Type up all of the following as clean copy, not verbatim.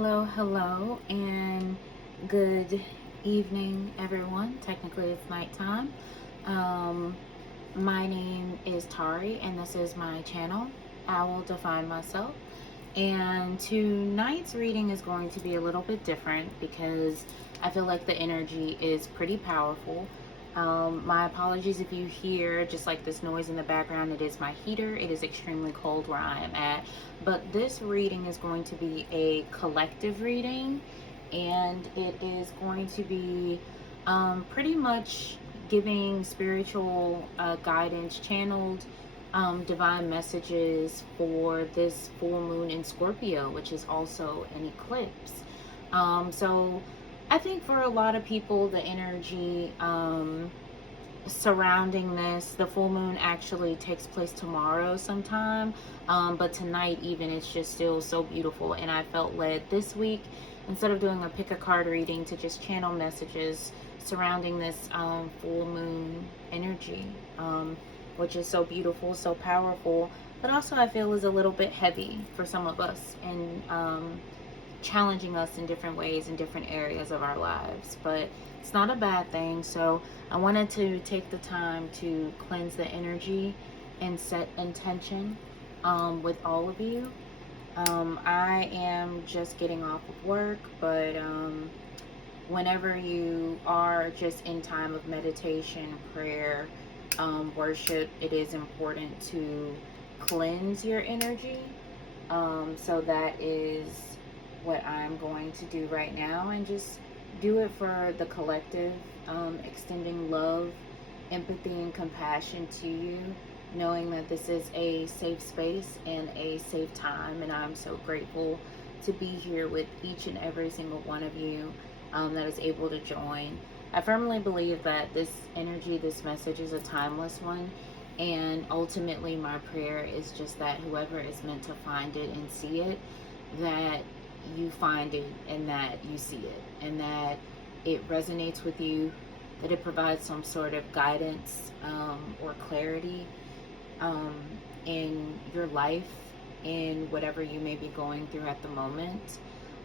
Hello, and good evening, everyone. Technically, it's nighttime. Um, my name is Tari, and this is my channel. I will define myself. And tonight's reading is going to be a little bit different because I feel like the energy is pretty powerful. My apologies if you hear just like this noise in the background. It is my heater. It is extremely cold where I am at. But this reading is going to be a collective reading, and it is going to be pretty much giving spiritual guidance, channeled divine messages for this full moon in Scorpio, which is also an eclipse. So I think for a lot of people, the energy surrounding this, the full moon actually takes place tomorrow sometime. But tonight, even, it's just still so beautiful. And I felt led this week, instead of doing a pick a card reading, to just channel messages surrounding this full moon energy, which is so beautiful, so powerful, but also I feel is a little bit heavy for some of us, and challenging us in different ways in different areas of our lives. But it's not a bad thing. So I wanted to take the time to cleanse the energy and set intention with all of you. I am just getting off of work, but whenever you are just in time of meditation, prayer, worship, it is important to cleanse your energy. So that is what I'm going to do right now, and just do it for the collective, extending love, empathy, and compassion to you, knowing that this is a safe space and a safe time. And I'm so grateful to be here with each and every single one of you that is able to join. I firmly believe that this energy, this message, is a timeless one. And ultimately, my prayer is just that whoever is meant to find it and see it, that you find it and that you see it, and that it resonates with you, that it provides some sort of guidance or clarity in your life, in whatever you may be going through at the moment.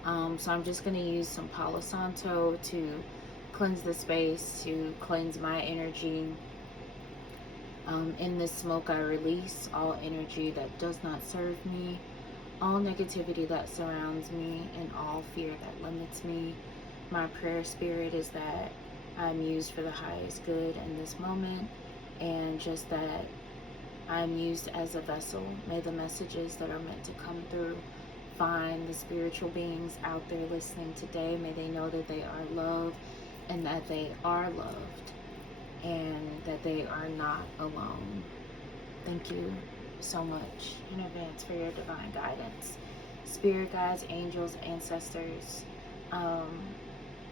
So I'm just going to use some Palo Santo to cleanse the space, to cleanse my energy. In this smoke, I release all energy that does not serve me, all negativity that surrounds me, and all fear that limits me. My prayer spirit is that I'm used for the highest good in this moment, and just that I'm used as a vessel. May the messages that are meant to come through find the spiritual beings out there listening today. May they know that they are loved, and that they are loved, and that they are not alone. Thank you so much in advance for your divine guidance. Spirit guides, angels, ancestors,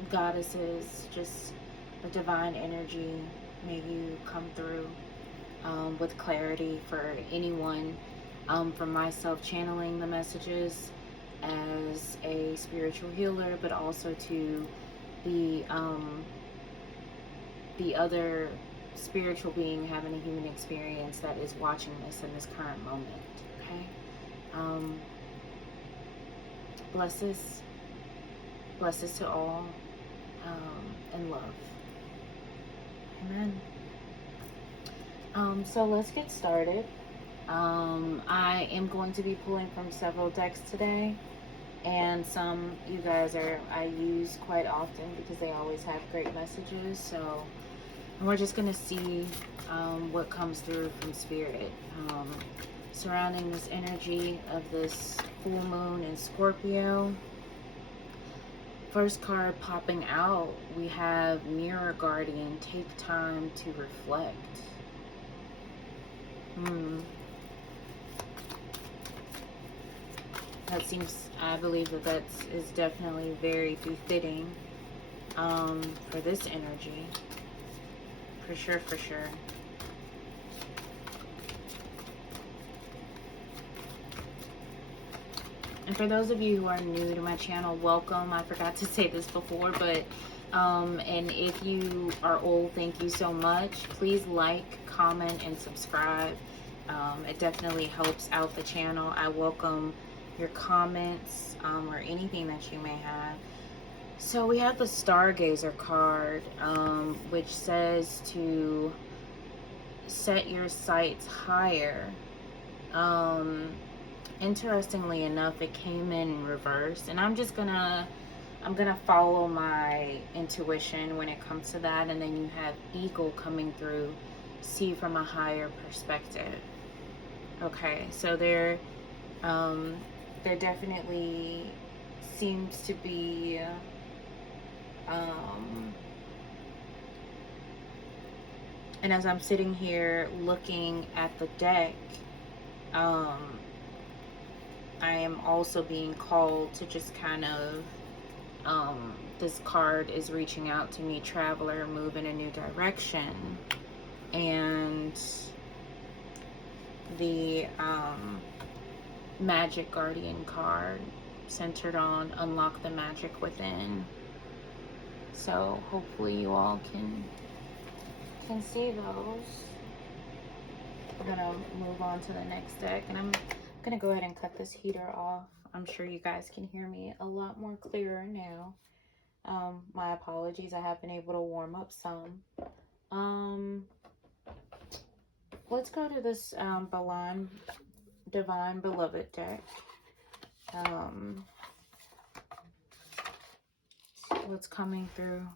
goddesses, just a divine energy, may you come through with clarity for anyone. For myself, channeling the messages as a spiritual healer, but also to the other spiritual being having a human experience that is watching this in this current moment. Okay. Blesses to all, and love. Amen. So let's get started. I am going to be pulling from several decks today, and some you guys I use quite often because they always have great messages. So we're just going to see what comes through from Spirit surrounding this energy of this full moon in Scorpio. First card popping out, we have Mirror Guardian. Take time to reflect. That seems, I believe that is definitely very befitting for this energy. For sure, for sure. And for those of you who are new to my channel, welcome. I forgot to say this before, but and if you are old, thank you so much. Please like, comment, and subscribe. It definitely helps out the channel. I welcome your comments, or anything that you may have. So we have the Stargazer card, which says to set your sights higher. Um, Interestingly enough, it came in reverse, and I'm gonna follow my intuition when it comes to that. And then you have Eagle coming through, see from a higher perspective. Okay, so there definitely seems to be um, and as I'm sitting here looking at the deck, um, I am also being called to just kind of, this card is reaching out to me, traveler, move in a new direction. And the Magic Guardian card, centered on unlock the magic within. So hopefully you all can see those. We're gonna move on to the next deck, and I'm gonna go ahead and cut this heater off. I'm sure you guys can hear me a lot more clearer now. My apologies, I have been able to warm up some. Let's go to this Divine Beloved deck. See what's coming through.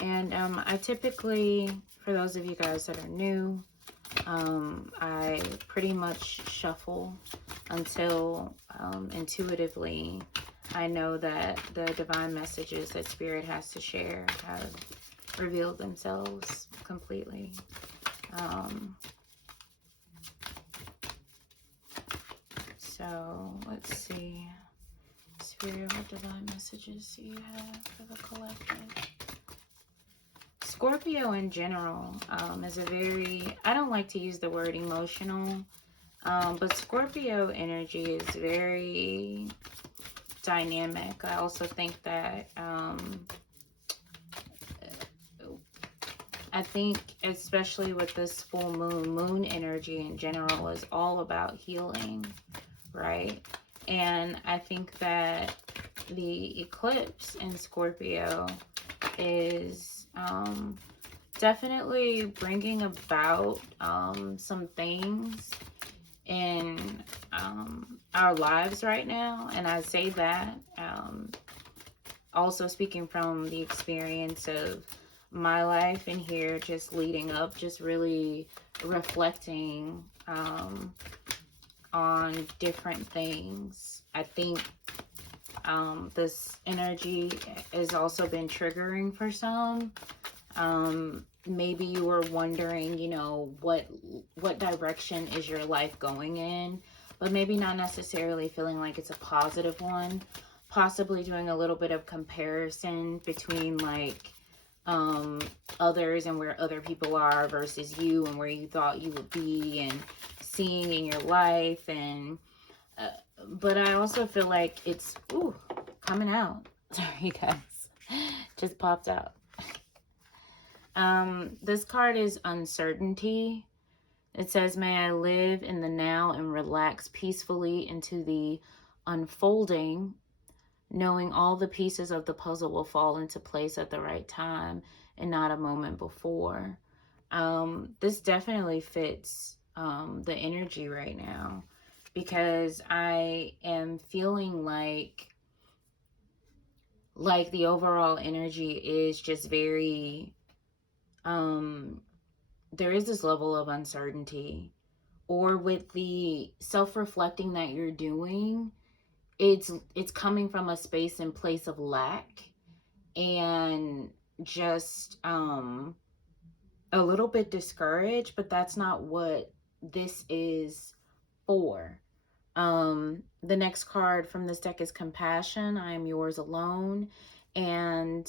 And I typically, for those of you guys that are new, I pretty much shuffle until intuitively I know that the divine messages that Spirit has to share have revealed themselves completely. So let's see. Spirit, what divine messages do you have for the collective? Scorpio in general is a very, I don't like to use the word emotional, but Scorpio energy is very dynamic. I also think that, I think especially with this full moon energy in general is all about healing, right? And I think that the eclipse in Scorpio is definitely bringing about some things in our lives right now. And I say that also speaking from the experience of my life in here, just leading up, just really reflecting on different things. I think this energy has also been triggering for some. Maybe you were wondering, you know, what direction is your life going in, but maybe not necessarily feeling like it's a positive one. Possibly doing a little bit of comparison between like others and where other people are versus you and where you thought you would be, and seeing in your life. And but I also feel like it's coming out. Sorry guys, just popped out. This card is uncertainty. It says, may I live in the now and relax peacefully into the unfolding, knowing all the pieces of the puzzle will fall into place at the right time and not a moment before. This definitely fits the energy right now, because I am feeling like the overall energy is just very, there is this level of uncertainty, or with the self-reflecting that you're doing, it's coming from a space and place of lack, and just a little bit discouraged, but that's not what this is for. The next card from this deck is Compassion. I am yours alone. And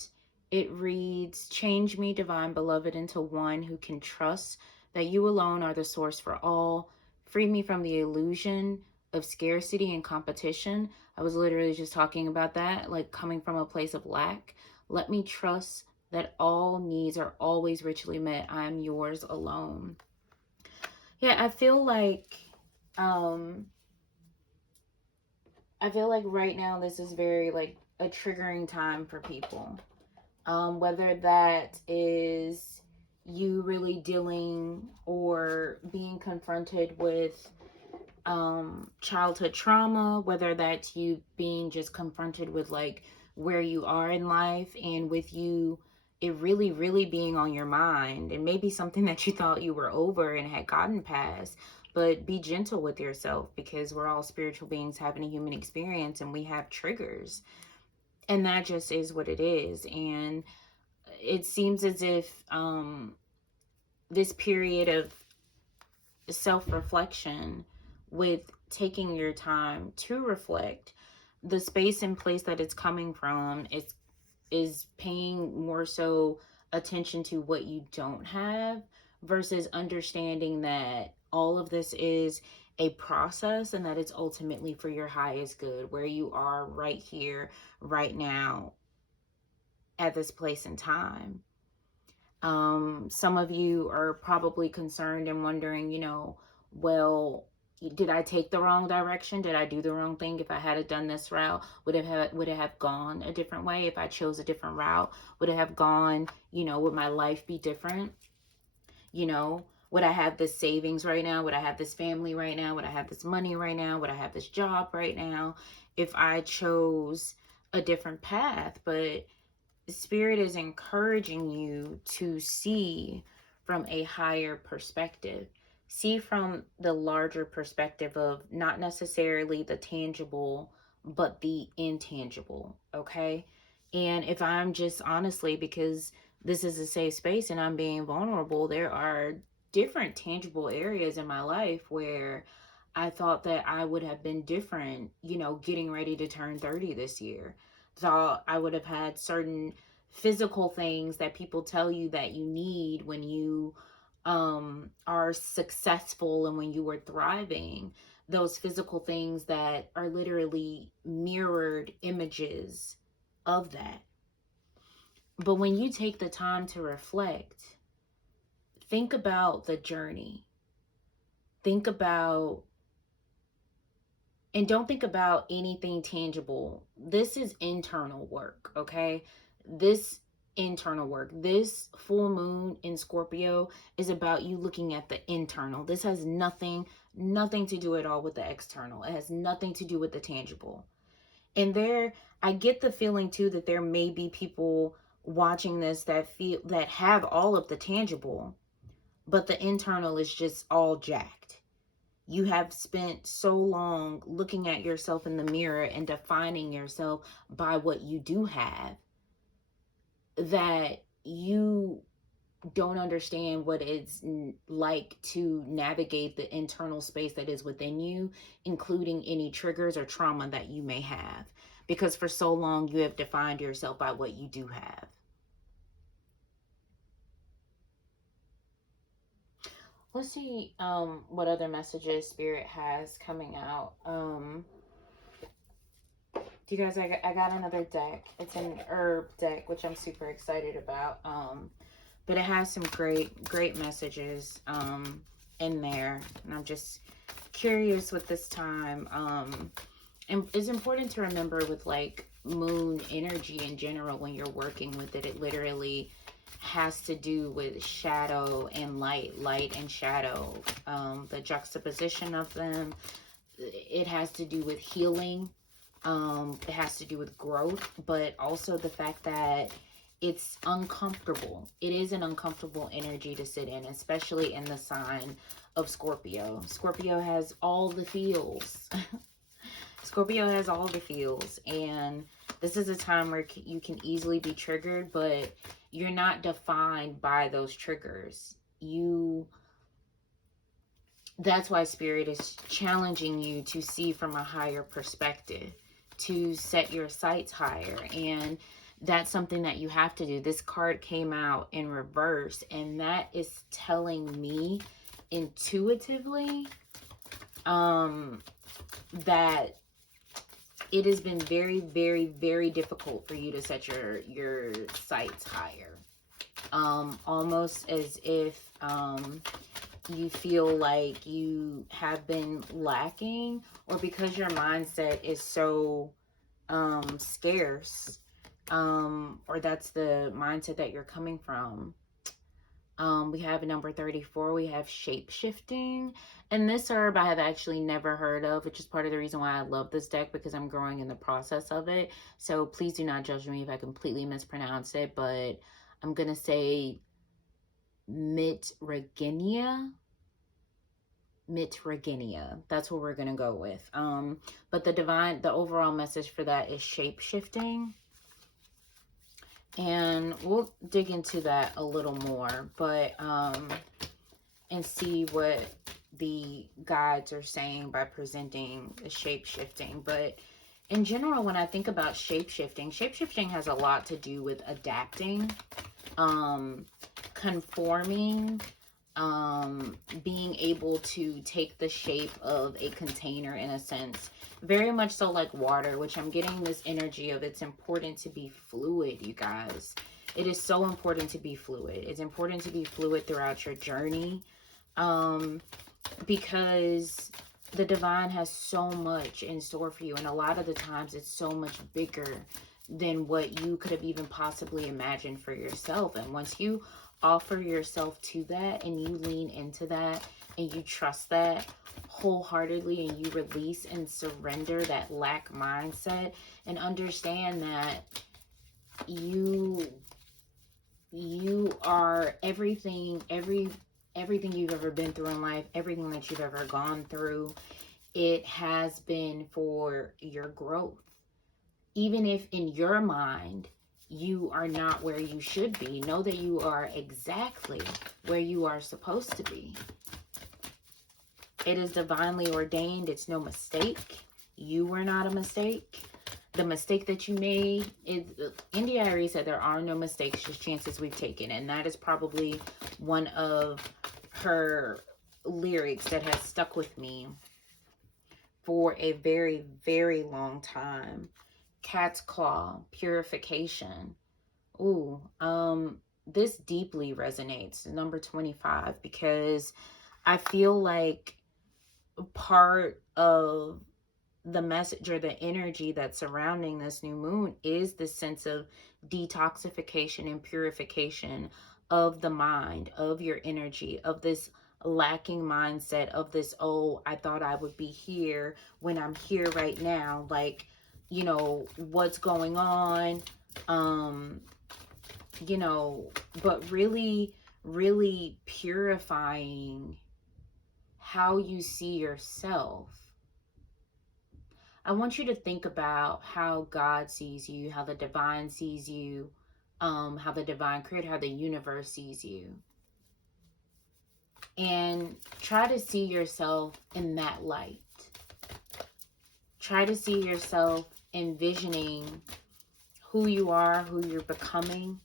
it reads, change me, divine beloved, into one who can trust that you alone are the source for all. Free me from the illusion of scarcity and competition. I was literally just talking about that, like coming from a place of lack. Let me trust that all needs are always richly met. I am yours alone. Yeah, I feel like I feel like right now this is very like a triggering time for people. Whether that is you really dealing or being confronted with childhood trauma, whether that's you being just confronted with like where you are in life, and with you it really really being on your mind, and maybe something that you thought you were over and had gotten past. But be gentle with yourself, because we're all spiritual beings having a human experience, and we have triggers, and that just is what it is. And it seems as if this period of self-reflection, with taking your time to reflect, the space and place that it's coming from is paying more so attention to what you don't have, versus understanding that all of this is a process, and that it's ultimately for your highest good, where you are right here right now at this place in time. Some of you are probably concerned and wondering, well, did I take the wrong direction? Did I do the wrong thing? If I had done this route, would it have gone a different way? If I chose a different route, would it have gone, would my life be different? Would I have this savings right now? Would I have this family right now? Would I have this money right now? Would I have this job right now if I chose a different path? But Spirit is encouraging you to see from a higher perspective. See from the larger perspective of not necessarily the tangible, but the intangible, okay? And if I'm just honestly, because this is a safe space and I'm being vulnerable, there are different tangible areas in my life where I thought that I would have been different, getting ready to turn 30 this year. Thought I would have had certain physical things that people tell you that you need when you are successful and when you are thriving. Those physical things that are literally mirrored images of that. But when you take the time to reflect, think about the journey. Think about, and don't think about anything tangible. This is internal work, okay? This internal work, this full moon in Scorpio is about you looking at the internal. This has nothing to do at all with the external. It has nothing to do with the tangible. And I get the feeling too that there may be people watching this that have all of the tangible, but the internal is just all jacked. You have spent so long looking at yourself in the mirror and defining yourself by what you do have, that you don't understand what it's like to navigate the internal space that is within you, including any triggers or trauma that you may have, because for so long you have defined yourself by what you do have. Let's see what other messages Spirit has coming out. Do you guys, I got another deck. It's an herb deck, which I'm super excited about. But it has some great messages in there. And I'm just curious with this time. And it's important to remember with like moon energy in general, when you're working with it, it literally has to do with shadow and light and shadow, the juxtaposition of them. It has to do with healing. It has to do with growth, but also the fact that it's uncomfortable. It is an uncomfortable energy to sit in, especially in the sign of Scorpio. Scorpio has all the feels. Scorpio has all the feels, and this is a time where you can easily be triggered, but you're not defined by those triggers. That's why Spirit is challenging you to see from a higher perspective, to set your sights higher. And that's something that you have to do. This card came out in reverse, and that is telling me intuitively that it has been very, very, very difficult for you to set your sights higher. almost as if you feel like you have been lacking, or because your mindset is so scarce, or that's the mindset that you're coming from. We have number 34, we have shape shifting. And this herb I have actually never heard of, which is part of the reason why I love this deck, because I'm growing in the process of it. So please do not judge me if I completely mispronounce it, but I'm going to say Mitragenia. That's what we're going to go with. But the overall message for that is shape shifting. And we'll dig into that a little more, but and see what the guides are saying by presenting the shape shifting. But in general, when I think about shape shifting has a lot to do with adapting, conforming, being able to take the shape of a container, in a sense, very much so like water, which I'm getting this energy of. It's important to be fluid, you guys. It is so important to be fluid. It's important to be fluid throughout your journey, because the divine has so much in store for you, and a lot of the times it's so much bigger than what you could have even possibly imagined for yourself. And once you offer yourself to that, and you lean into that, and you trust that wholeheartedly, and you release and surrender that lack mindset, and understand that you are everything, everything you've ever been through in life, everything that you've ever gone through, it has been for your growth. Even if in your mind you are not where you should be, know that you are exactly where you are supposed to be. It is divinely ordained. It's no mistake. You were not a mistake. The mistake that you made is, India Arie said, there are no mistakes, just chances we've taken. And that is probably one of her lyrics that has stuck with me for a very, very long time. Cat's claw, purification. Ooh, this deeply resonates, number 25, because I feel like part of the message or the energy that's surrounding this new moon is the sense of detoxification and purification of the mind, of your energy, of this lacking mindset, of this, oh, I thought I would be here when I'm here right now. Like, you know, what's going on? You know, but really, really purifying how you see yourself. I want you to think about how God sees you, how the divine sees you, how the divine creator, how the universe sees you. And try to see yourself in that light. Try to see yourself envisioning who you are, who you're becoming,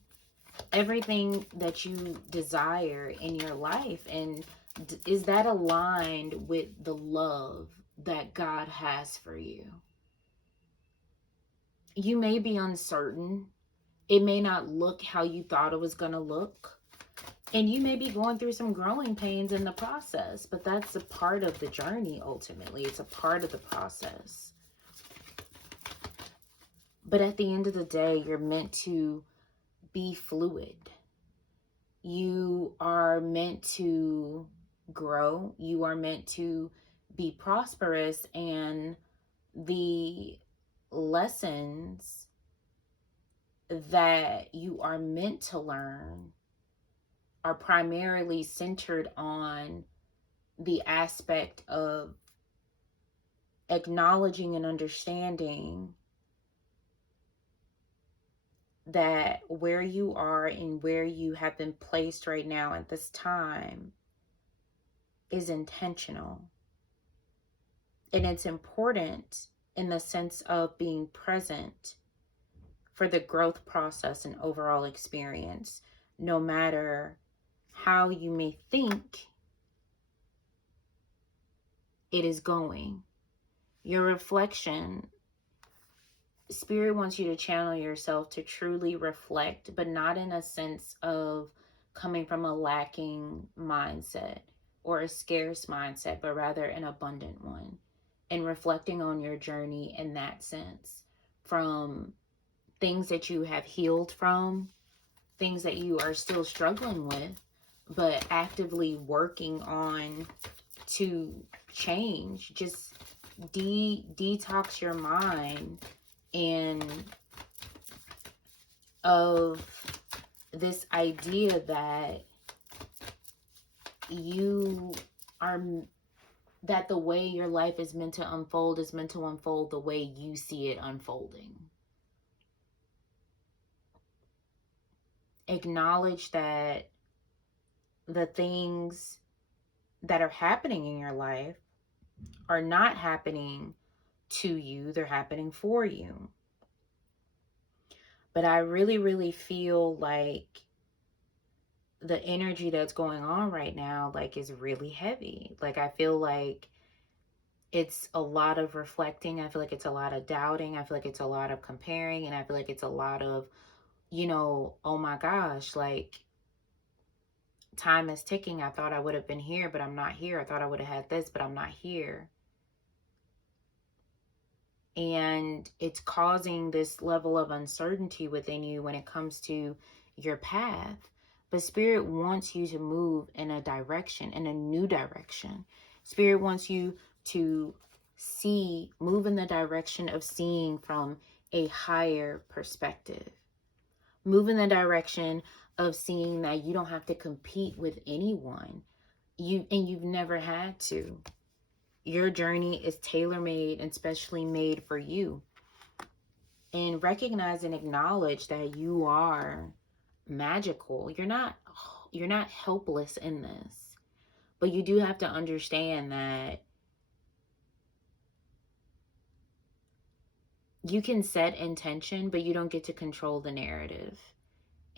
everything that you desire in your life. And is that aligned with the love that God has for you? You may be uncertain. It may not look how you thought it was going to look. And you may be going through some growing pains in the process, but that's a part of the journey ultimately. It's a part of the process. But at the end of the day, you're meant to be fluid. You are meant to grow. You are meant to be prosperous, and the lessons that you are meant to learn are primarily centered on the aspect of acknowledging and understanding that where you are and where you have been placed right now at this time is intentional. And it's important in the sense of being present for the growth process and overall experience, no matter how you may think it is going. Your reflection, Spirit wants you to channel yourself to truly reflect, but not in a sense of coming from a lacking mindset or a scarce mindset, but rather an abundant one. And reflecting on your journey in that sense, from things that you have healed from, things that you are still struggling with, but actively working on to change. Just detox your mind and of this idea that you are, that the way your life is meant to unfold is meant to unfold the way you see it unfolding. Acknowledge that the things that are happening in your life are not happening to you, they're happening for you. But I really, really feel like the energy that's going on right now, like, is really heavy. Like, I feel like it's a lot of reflecting. I feel like it's a lot of doubting. I feel like it's a lot of comparing. And I feel like it's a lot of, oh my gosh, like, time is ticking. I thought I would have been here, but I'm not here. I thought I would have had this, but I'm not here. And it's causing this level of uncertainty within you when it comes to your path. But Spirit wants you to move in a direction, in a new direction. Spirit wants you to move in the direction of seeing from a higher perspective. Move in the direction of seeing that you don't have to compete with anyone. You've never had to. Your journey is tailor-made and specially made for you. And recognize and acknowledge that you are magical. You're not helpless in this. But you do have to understand that you can set intention, but you don't get to control the narrative.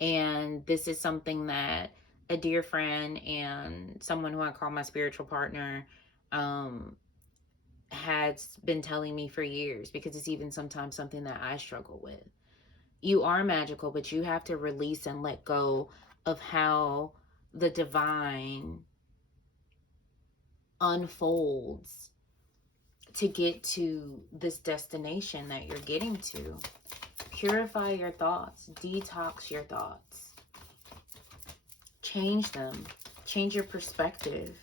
And this is something that a dear friend and someone who I call my spiritual partner has been telling me for years, because it's even sometimes something that I struggle with. You are magical, but you have to release and let go of how the divine unfolds to get to this destination that you're getting to. Purify your thoughts, detox your thoughts, change them, change your perspective,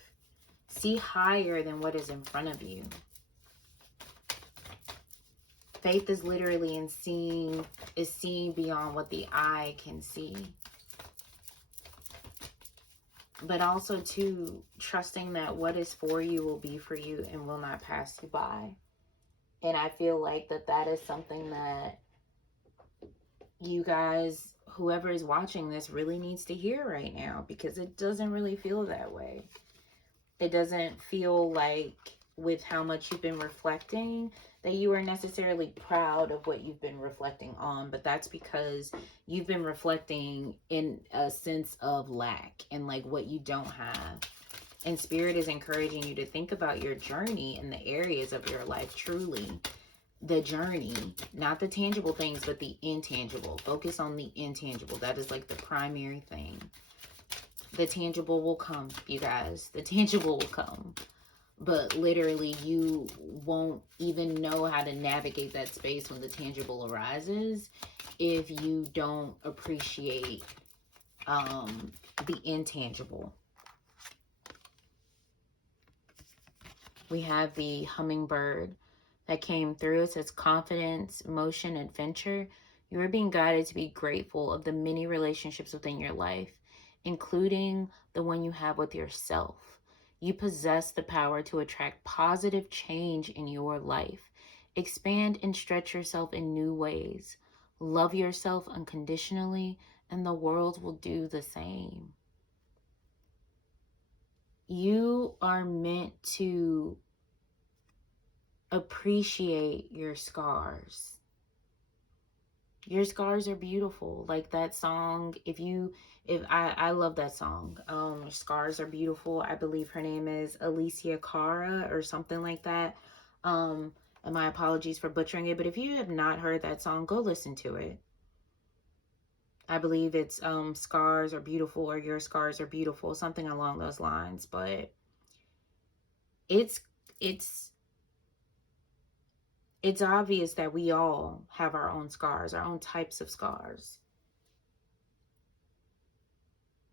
see higher than what is in front of you. Faith is literally seeing beyond what the eye can see. But also, too, trusting that what is for you will be for you and will not pass you by. And I feel like that is something that you guys, whoever is watching this, really needs to hear right now, because it doesn't really feel that way. It doesn't feel like, with how much you've been reflecting, that you are necessarily proud of what you've been reflecting on, but that's because you've been reflecting in a sense of lack and like what you don't have. And Spirit is encouraging you to think about your journey in the areas of your life, truly. The journey, not the tangible things, but the intangible. Focus on the intangible. That is like the primary thing. The tangible will come, you guys. The tangible will come. But literally, you won't even know how to navigate that space when the tangible arises if you don't appreciate the intangible. We have the hummingbird that came through. It says confidence, motion, adventure. You are being guided to be grateful of the many relationships within your life, including the one you have with yourself. You possess the power to attract positive change in your life. Expand and stretch yourself in new ways. Love yourself unconditionally, and the world will do the same. You are meant to appreciate your scars. Your scars are beautiful. Like that song, I love that song. Scars are beautiful. I believe her name is Alicia Cara or something like that. And my apologies for butchering it, but if you have not heard that song, go listen to it. I believe it's scars are beautiful, or your scars are beautiful, something along those lines. But it's it's it's obvious that we all have our own scars, our own types of scars.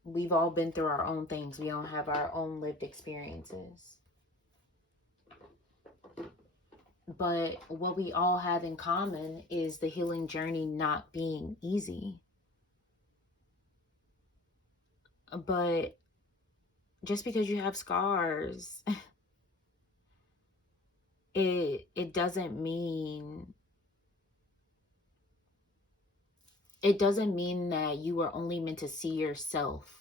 We've all been through our own things. We all have our own lived experiences. But what we all have in common is the healing journey not being easy. But just because you have scars, it doesn't mean that you are only meant to see yourself.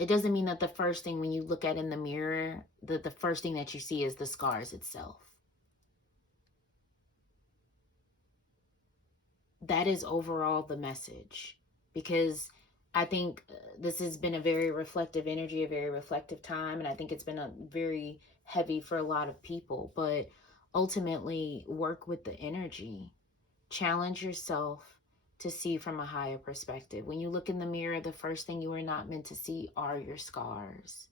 It doesn't mean that the first thing when you look at in the mirror, that the first thing that you see is the scars itself. That is overall the message, because I think this has been a very reflective energy, a very reflective time, and I think it's been a very heavy for a lot of people. But ultimately, work with the energy. Challenge yourself to see from a higher perspective. When you look in the mirror, the first thing you are not meant to see are your scars.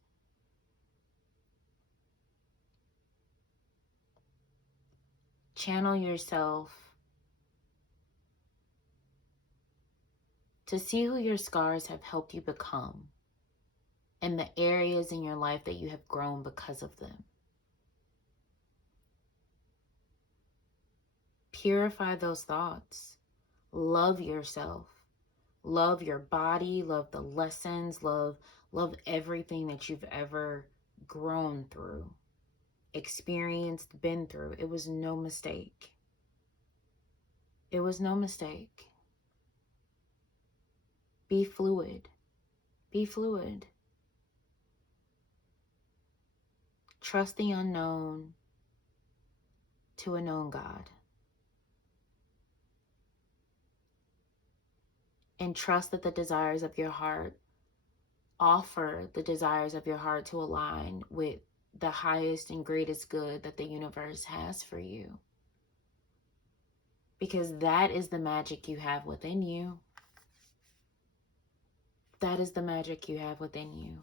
Channel yourself to see who your scars have helped you become, and the areas in your life that you have grown because of them. Purify those thoughts. Love yourself. Love your body, love the lessons, love everything that you've ever grown through, experienced, been through. It was no mistake. It was no mistake. Be fluid. Be fluid. Trust the unknown to a known God. And trust that the desires of your heart, offer the desires of your heart to align with the highest and greatest good that the universe has for you. Because that is the magic you have within you. That is the magic you have within you.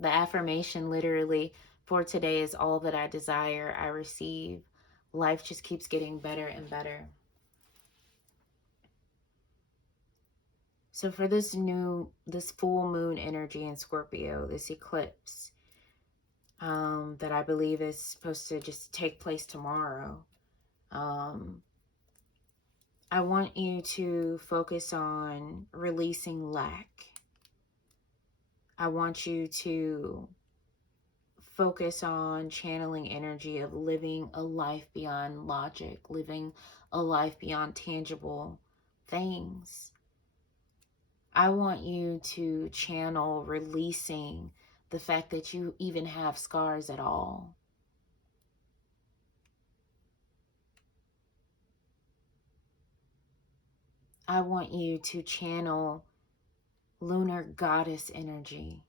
The affirmation literally for today is: all that I desire, I receive. Life just keeps getting better and better. So for this full moon energy in Scorpio, this eclipse, that I believe is supposed to just take place tomorrow, I want you to focus on releasing lack. I want you to focus on channeling energy of living a life beyond logic, living a life beyond tangible things. I want you to channel releasing the fact that you even have scars at all. I want you to channel lunar goddess energy.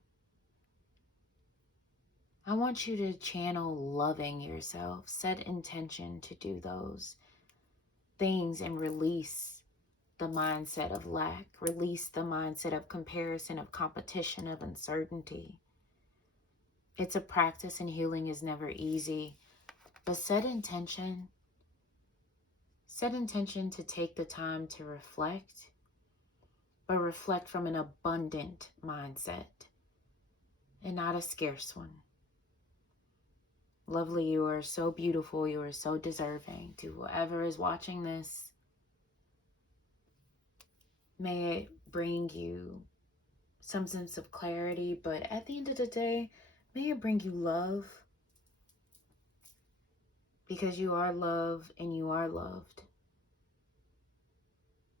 I want you to channel loving yourself. Set intention to do those things and release the mindset of lack. Release the mindset of comparison, of competition, of uncertainty. It's a practice, and healing is never easy. But set intention. Set intention to take the time to reflect, but reflect from an abundant mindset and not a scarce one. Lovely, you are so beautiful. You are so deserving. To whoever is watching this, may it bring you some sense of clarity, but at the end of the day, may it bring you love, because you are love and you are loved.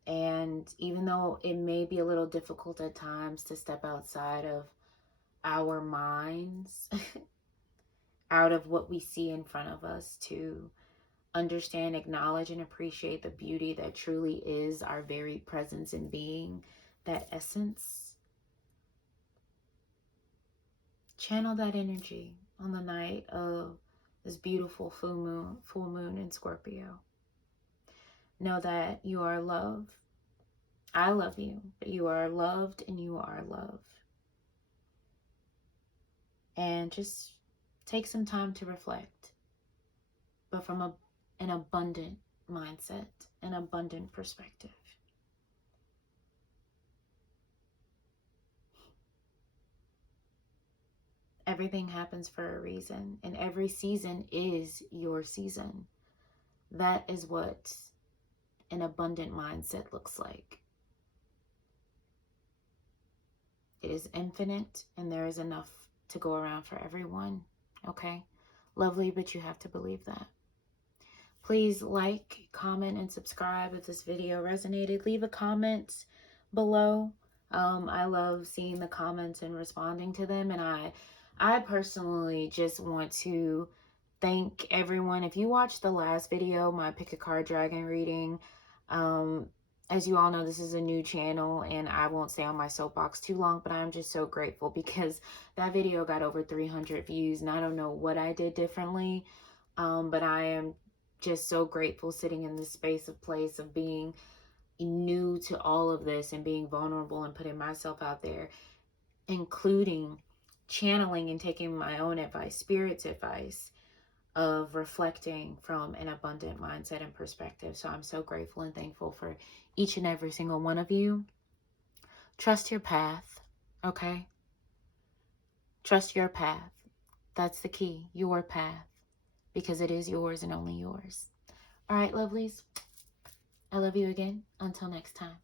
And even though it may be a little difficult at times to step outside of our minds, out of what we see in front of us, to understand, acknowledge, and appreciate the beauty that truly is our very presence and being, that essence. Channel that energy on the night of this beautiful full moon in Scorpio. Know that you are loved. I love you, but you are loved and you are loved. And just take some time to reflect, but from an abundant mindset, an abundant perspective. Everything happens for a reason, and every season is your season. That is what an abundant mindset looks like. It is infinite, and there is enough to go around for everyone. Okay? Lovely, but you have to believe that. Please like, comment, and subscribe if this video resonated. Leave a comment below. I love seeing the comments and responding to them, and I personally just want to thank everyone. If you watched the last video, my pick a card dragon reading, as you all know, this is a new channel and I won't stay on my soapbox too long, but I'm just so grateful because that video got over 300 views and I don't know what I did differently, but I am just so grateful sitting in this space of place of being new to all of this and being vulnerable and putting myself out there, including channeling and taking my own advice, spirit's advice, of reflecting from an abundant mindset and perspective. So I'm so grateful and thankful for each and every single one of you. Trust your path, okay? Trust your path. That's the key, your path, because it is yours and only yours. All right, lovelies. I love you again. Until next time.